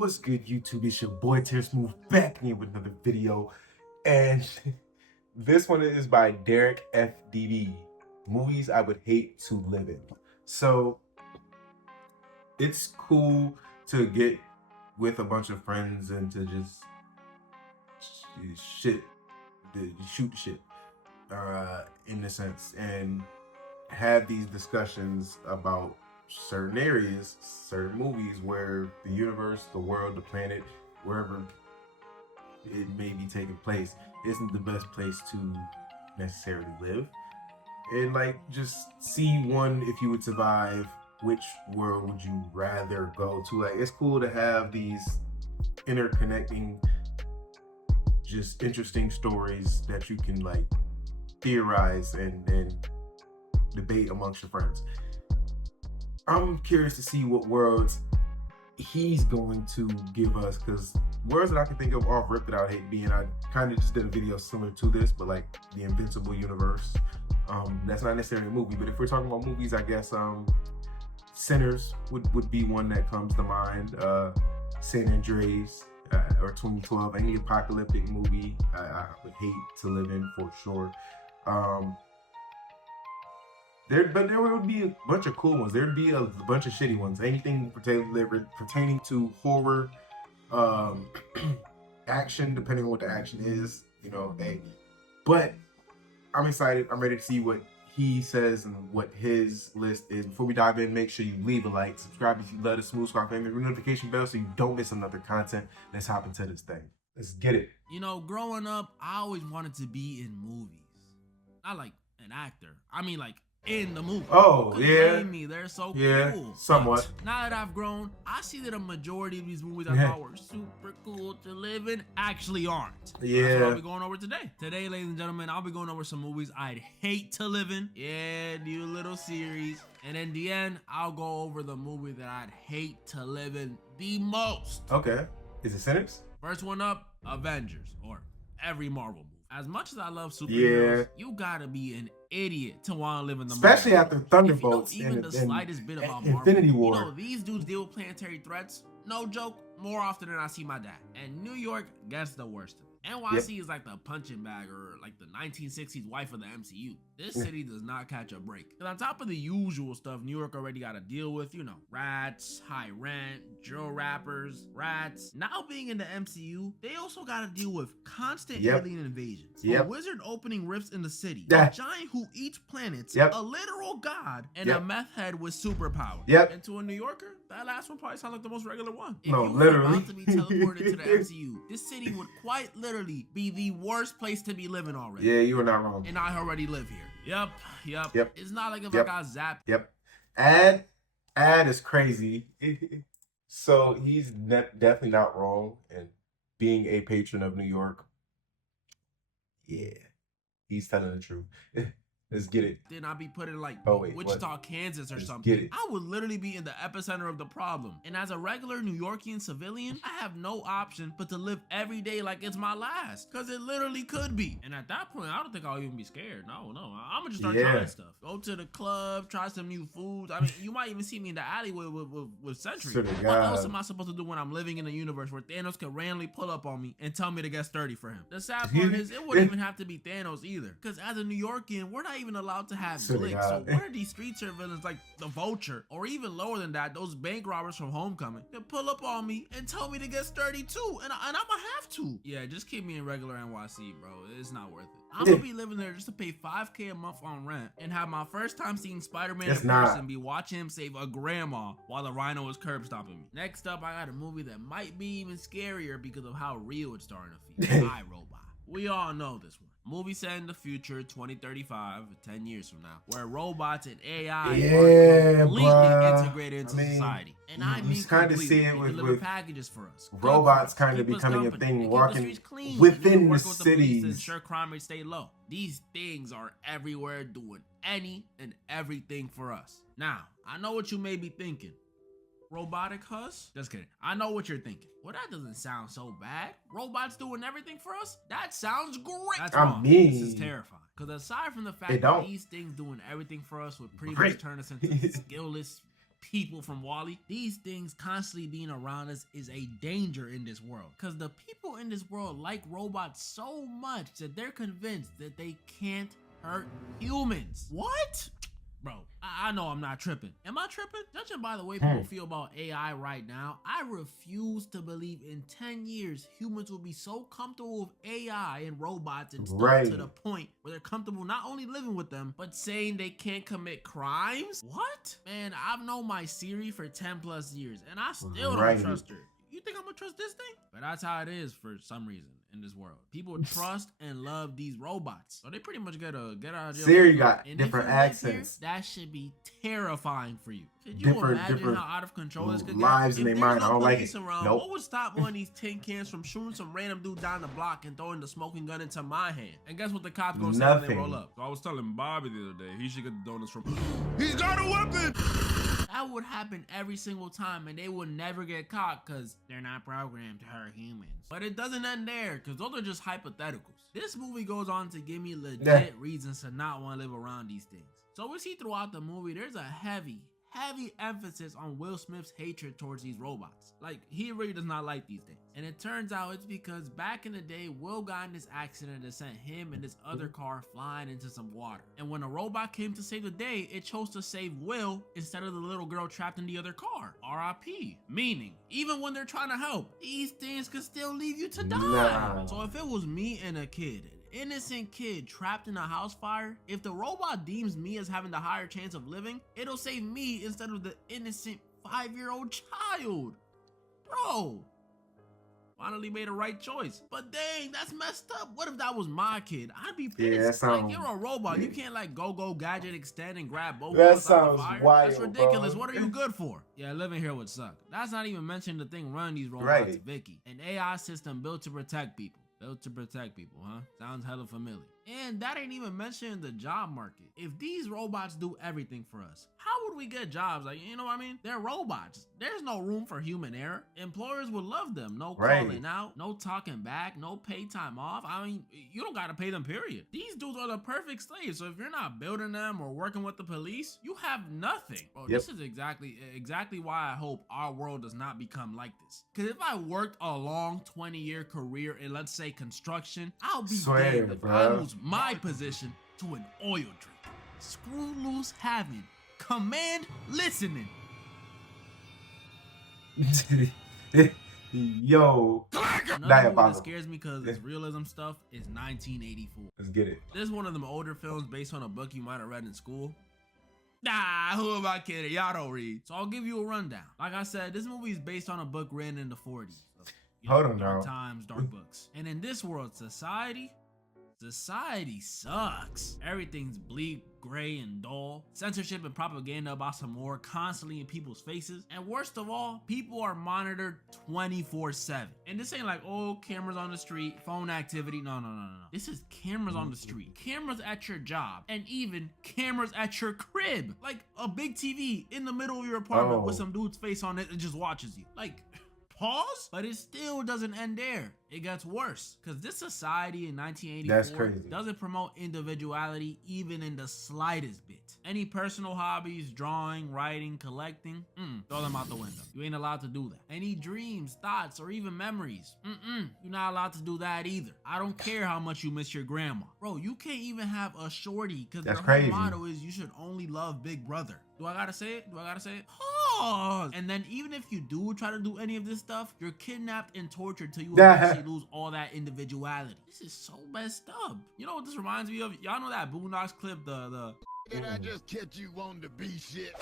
What's good, YouTube? It's your boy Smooth back again with another video, and this one is by Derek FDB. Movies I would hate to live in. So it's cool to get with a bunch of friends and to just shoot shit, in a sense, and have these discussions about certain areas, certain movies where the universe, the world, the planet, wherever it may be taking place, isn't the best place to necessarily live. And like, just see one, if you would survive, which world would you rather go to? Like, it's cool to have these interconnecting, just interesting stories that you can like theorize and debate amongst your friends. I'm curious to see what worlds he's going to give us, because worlds that I can think of off rip that I would hate being, I kind of just did a video similar to this, but like the Invincible universe. That's not necessarily a movie, but if we're talking about movies, I guess Sinners would be one that comes to mind. San Andreas, or 2012, any apocalyptic movie I would hate to live in for sure. But there would be a bunch of cool ones. There'd be a bunch of shitty ones. Anything pertaining to horror, action, depending on what the action is, you know. Hey, but I'm excited. I'm ready to see what he says and what his list is. Before we dive in, make sure you leave a like, subscribe if you love the Smooth Squad family, ring the notification bell so you don't miss another content. Let's hop into this thing. Let's get it. You know, growing up, I always wanted to be in movies. Not like an actor. I mean, like in the movie. Oh, yeah. Blame me, they're so cool. Somewhat. But now that I've grown, I see that a majority of these movies I thought were super cool to live in actually aren't. Yeah. That's what I'll be going over today. Today, ladies and gentlemen, I'll be going over some movies I'd hate to live in. Yeah, do a little series. And in the end, I'll go over the movie that I'd hate to live in the most. Okay. Is it Sinners? First one up, Avengers, or every Marvel movie. As much as I love superheroes, you gotta be an idiot to want to live in the especially Marvel. after Thunderbolts. If you know even the slightest bit about Infinity Marvel, War. you know, these dudes deal with planetary threats, no joke, more often than I see my dad. And New York gets the worst of it. NYC is like the punching bag, or like the 1960s wife of the MCU. This city does not catch a break. Because on top of the usual stuff New York already got to deal with, you know, rats, high rent, drill rappers, rats. Now being in the MCU, they also got to deal with constant alien invasions, a wizard opening rifts in the city, a giant who eats planets, a literal god, and a meth head with superpowers. And to a New Yorker, that last one probably sounds like the most regular one. If you were about to be teleported to the MCU, this city would quite literally be the worst place to be living already. Yeah, you are not wrong. And I already live here. Yep. It's not like if I got zapped. Ad is crazy. So he's definitely not wrong. And being a patron of New York, yeah, he's telling the truth. Let's get it. Then I'd be put in like Wichita, Kansas or something. I would literally be in the epicenter of the problem. And as a regular New Yorkian civilian, I have no option but to live every day like it's my last. Because it literally could be. And at that point, I don't think I'll even be scared. No. I'm going to just start trying stuff. Go to the club, try some new foods. I mean, you might even see me in the alleyway with Sentry. What else am I supposed to do when I'm living in a universe where Thanos could randomly pull up on me and tell me to get sturdy for him? The sad part is, it wouldn't even have to be Thanos either. Because as a New Yorkian, we're not even allowed to have blicks. So what are these street ser villains like the Vulture, or even lower than that, those bank robbers from Homecoming, that pull up on me and tell me to get sturdy too, and I'm gonna have to. Yeah, just keep me in regular NYC, bro. It's not worth it. I'm gonna be living there just to pay $5K a month on rent and have my first time seeing Spider-Man in person be watching him save a grandma while the Rhino is curb stomping me. Next up, I got a movie that might be even scarier because of how real it's starting to feel. iRobot. We all know this one. Movie set in the future, 2035, 10 years from now, where robots and AI are completely integrated into society. And I mean, kind of see it with packages for us. Robots kind of becoming a thing, walking within the cities. Ensure crime rates stay low. These things are everywhere, doing any and everything for us. Now, I know what you may be thinking. Robotic Huss? Just kidding. I know what you're thinking. Well, that doesn't sound so bad. Robots doing everything for us? That sounds great. That's wrong. This is terrifying. Because aside from the fact that these things doing everything for us would pretty much turn us into skillless people from Wall-E. These things constantly being around us is a danger in this world, because the people in this world like robots so much that they're convinced that they can't hurt humans. What? Bro, I know I'm not tripping. Am I tripping? Judging by the way people feel about AI right now, I refuse to believe in 10 years humans will be so comfortable with AI and robots and stuff to the point where they're comfortable not only living with them, but saying they can't commit crimes? What? Man, I've known my Siri for 10 plus years and I still don't trust her. You think I'm gonna trust this thing? But that's how it is for some reason in this world. People trust and love these robots. So they pretty much get out of jail. Siri got different accents. Here, that should be terrifying for you. Could you imagine how out of control this could get? Lives in their mind. I don't like it. Nope. What would stop one of these tin cans from shooting some random dude down the block and throwing the smoking gun into my hand? And guess what the cops gonna say when they roll up? So I was telling Bobby the other day, he should get the donuts from. He's got a weapon! That would happen every single time and they would never get caught because they're not programmed to hurt humans. But it doesn't end there because those are just hypotheticals. This movie goes on to give me legit reasons to not want to live around these things. So we see throughout the movie there's a heavy emphasis on Will Smith's hatred towards these robots. Like, he really does not like these things. And it turns out it's because back in the day, Will got in this accident that sent him and this other car flying into some water. And when a robot came to save the day, it chose to save Will instead of the little girl trapped in the other car. RIP. Meaning, even when they're trying to help, these things could still leave you to die. So if it was me and a kid, innocent kid trapped in a house fire, if the robot deems me as having the higher chance of living, it'll save me instead of the innocent 5-year-old child. Bro, finally made a right choice. But dang, that's messed up. What if that was my kid? I'd be pissed. Like, you're a robot. You can't like go gadget extend and grab both of us out the fire. Wild, that's ridiculous. Bro. What are you good for? Yeah, living here would suck. That's not even mentioning the thing running these robots, Vicky. An AI system built to protect people. Built to protect people, huh? Sounds hella familiar. And that ain't even mentioning the job market. If these robots do everything for us, how would we get jobs? Like, you know what I mean? They're robots. There's no room for human error. Employers would love them. No calling out, no talking back, no paid time off. I mean, you don't gotta pay them, period. These dudes are the perfect slaves. So if you're not building them or working with the police, you have nothing. Bro, this is exactly why I hope our world does not become like this. Because if I worked a long 20-year career in, let's say, construction, I'll be damned if I lose my position to an oil drink. Screw loose having. Command listening. Yo. Another movie that scares me because it's realism stuff is 1984. Let's get it. This is one of them older films based on a book you might have read in school. Nah, who am I kidding? Y'all don't read. So I'll give you a rundown. Like I said, this movie is based on a book written in the 40s. Hold on dark now. times, dark books. And in this world, society sucks. Everything's bleak, gray, and dull. Censorship and propaganda about some war constantly in people's faces. And worst of all, people are monitored 24/7. And this ain't like, oh, cameras on the street, phone activity. No. This is cameras on the street, cameras at your job, and even cameras at your crib. Like a big TV in the middle of your apartment with some dude's face on it and just watches you. Like, pause? But it still doesn't end there. It gets worse because this society in 1984 doesn't promote individuality even in the slightest bit. Any personal hobbies, drawing, writing, collecting, throw them out the window. You ain't allowed to do that. Any dreams, thoughts, or even memories, you're not allowed to do that either. I don't care how much you miss your grandma. Bro, you can't even have a shorty because their whole motto is you should only love Big Brother. Do I gotta say it? Pause. And then even if you do try to do any of this stuff, you're kidnapped and tortured till you eventually lose all that individuality. This is so messed up. You know what this reminds me of? Y'all know that Boondocks clip, Did I just catch you wanting to be shit?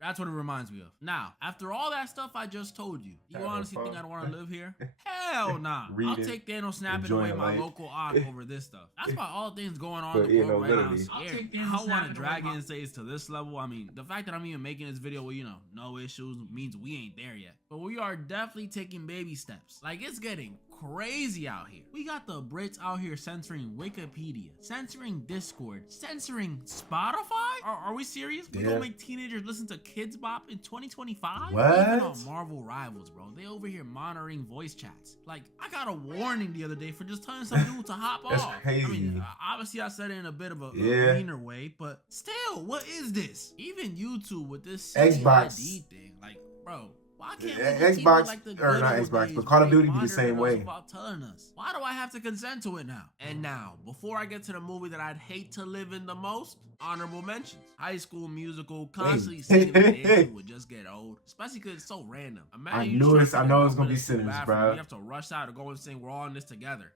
That's what it reminds me of. Now, after all that stuff I just told you, you honestly think I don't want to live here? Hell nah. I'll take Thanos snapping away my local ock over this stuff. That's why all things going on in the world right now is scary. I don't want to drag in states to this level. I mean, the fact that I'm even making this video with, no issues means we ain't there yet. but we are definitely taking baby steps. Like, it's getting crazy out here. We got the Brits out here censoring Wikipedia, censoring Discord, censoring Spotify. Are we serious? We gonna make teenagers listen to Kids Bop in 2025? What? Even on Marvel Rivals, bro, they over here monitoring voice chats. Like, I got a warning the other day for just telling some dude to hop That's off. crazy. I mean, obviously I said it in a bit of a meaner way, but still, what is this? Even YouTube with this Xbox CID thing, like, bro. Why can't we Xbox, like the or not Xbox, but Call of Duty be the same way. Without telling us? Why do I have to consent to it now? And now, before I get to the movie that I'd hate to live in the most, honorable mentions. High School Musical, constantly singing and dancing would just get old, especially because it's so random. Imagine I know it's gonna be Sinners, bro. You have to rush out to go and sing "We're all in this together."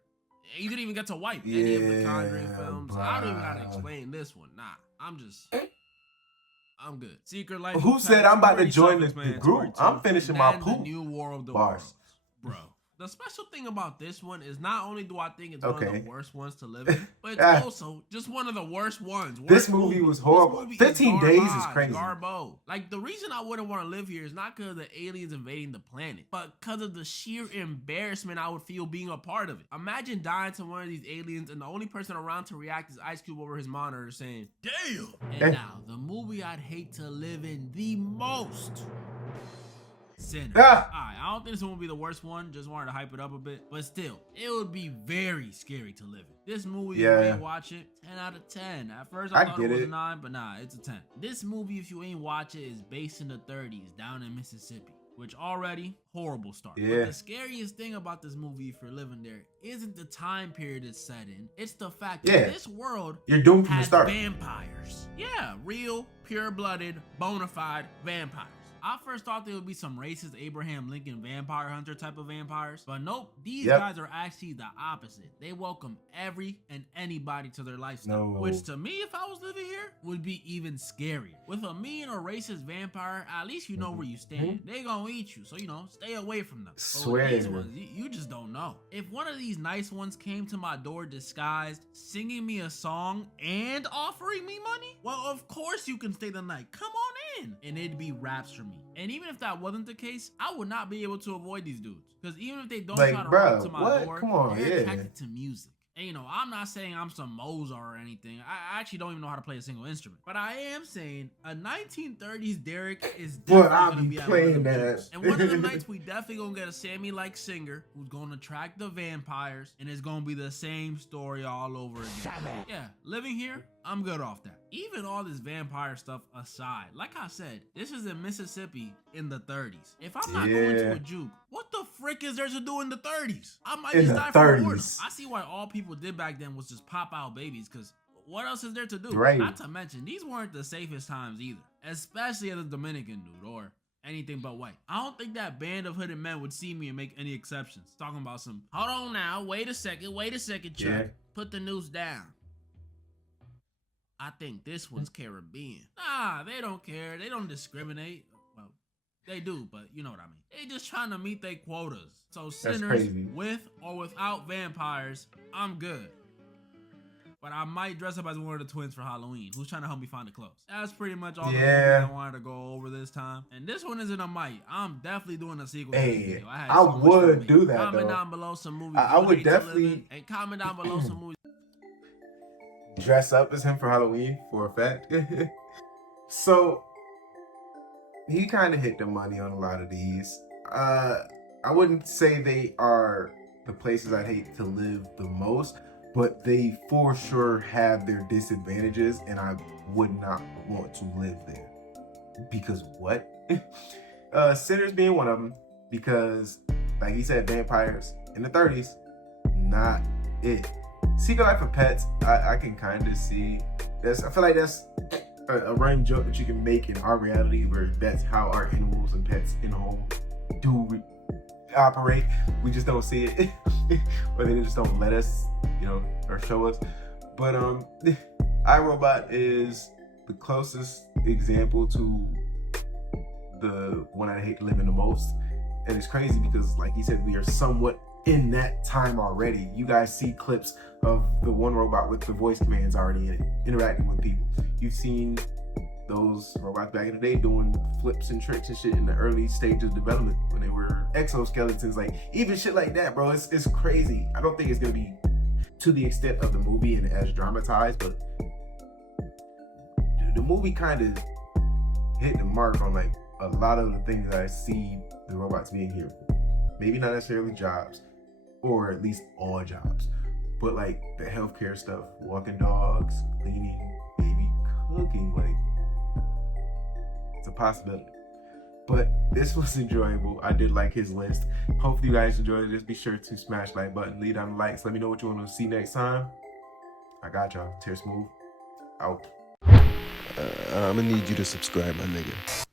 You didn't even get to wipe any of the Conjuring films. I don't even gotta explain this one. Nah, I'm good. Secret Life. Who said I'm about to join the group? I'm finishing my poop. New War of the Bars. Worlds, bro. The special thing about this one is not only do I think it's one of the worst ones to live in, but it's also just one of the worst ones. This movie was horrible. 15 days is crazy. Garbo. Like, the reason I wouldn't want to live here is not because of the aliens invading the planet, but because of the sheer embarrassment I would feel being a part of it. Imagine dying to one of these aliens and the only person around to react is Ice Cube over his monitor saying, "Damn!" And now, the movie I'd hate to live in the most. Sinners. Alright, I don't think this one will be the worst one. Just wanted to hype it up a bit. But still, it would be very scary to live in. This movie, if you ain't watch it, 10 out of 10. At first, I thought it was a 9, but nah, it's a 10. This movie, if you ain't watch it, is based in the 30s down in Mississippi. Which already, horrible start. But the scariest thing about this movie, if you're living there, isn't the time period it's set in. It's the fact that this world you're doomed from the start. Vampires. Yeah, real, pure-blooded, bona fide vampires. I first thought they would be some racist Abraham Lincoln vampire hunter type of vampires, but nope, these guys are actually the opposite. They welcome every and anybody to their lifestyle, which to me, if I was living here, would be even scarier. With a mean or racist vampire, at least you know where you stand. They gonna eat you, so stay away from them. But with these ones, you just don't know. If one of these nice ones came to my door disguised, singing me a song and offering me money, well, of course you can stay the night. Come on in, and it'd be raps for me. And even if that wasn't the case, I would not be able to avoid these dudes. Because even if they don't try to run to my door, they're attracted to music. And I'm not saying I'm some Mozart or anything. I actually don't even know how to play a single instrument. But I am saying a 1930s Derek is definitely going to be playing that. And one of the nights we definitely going to get a Sammy-like singer who's going to attract the vampires. And it's going to be the same story all over again. Yeah, living here, I'm good off that. Even all this vampire stuff aside, like I said, this is in Mississippi in the 30s. If I'm not going to a juke, what the frick is there to do in the 30s? I might just die from boredom. I see why all people did back then was just pop out babies, because what else is there to do? Not to mention, these weren't the safest times either, especially as a Dominican dude or anything but white. I don't think that band of hooded men would see me and make any exceptions. Talking about some, hold on now, wait a second, Chuck. Put the noose down. I think this one's Caribbean. Nah, they don't care. They don't discriminate. Well, they do, but you know what I mean. They just trying to meet their quotas. So Sinners, with or without vampires, I'm good. But I might dress up as one of the twins for Halloween. Who's trying to help me find the clothes? That's pretty much all the movies I wanted to go over this time. And this one isn't a might. I'm definitely doing a sequel. I would do that. Comment down below some movies. I would definitely. And comment down below some movies. Dress up as him for Halloween, for a fact. So he kind of hit the money on a lot of these. I wouldn't say they are the places I'd hate to live the most, but they for sure have their disadvantages, and I would not want to live there. Because what? Sinners being one of them, because like he said, vampires in the 30s, not it. Secret Life of Pets, I can kind of see. I feel like that's a running joke that you can make in our reality, where that's how our animals and pets in the home do operate. We just don't see it, or they just don't let us, or show us. But iRobot is the closest example to the one I hate to live in the most, and it's crazy because, like he said, we are somewhat in that time already. You guys see clips of the one robot with the voice commands already in it, interacting with people. You've seen those robots back in the day doing flips and tricks and shit in the early stages of development when they were exoskeletons, like even shit like that, bro. It's crazy. I don't think it's gonna be to the extent of the movie and as dramatized, but the movie kind of hit the mark on like a lot of the things that I see the robots being here for. Maybe not necessarily jobs, or at least all jobs, but like the healthcare stuff, walking dogs, cleaning, maybe cooking, like it's a possibility. But this was enjoyable. I did like his list. Hopefully you guys enjoyed it. Just be sure to smash the like button, leave down the likes. Let me know what you want to see next time. I got y'all. Tear Smooth out. I'm gonna need you to subscribe, my nigga.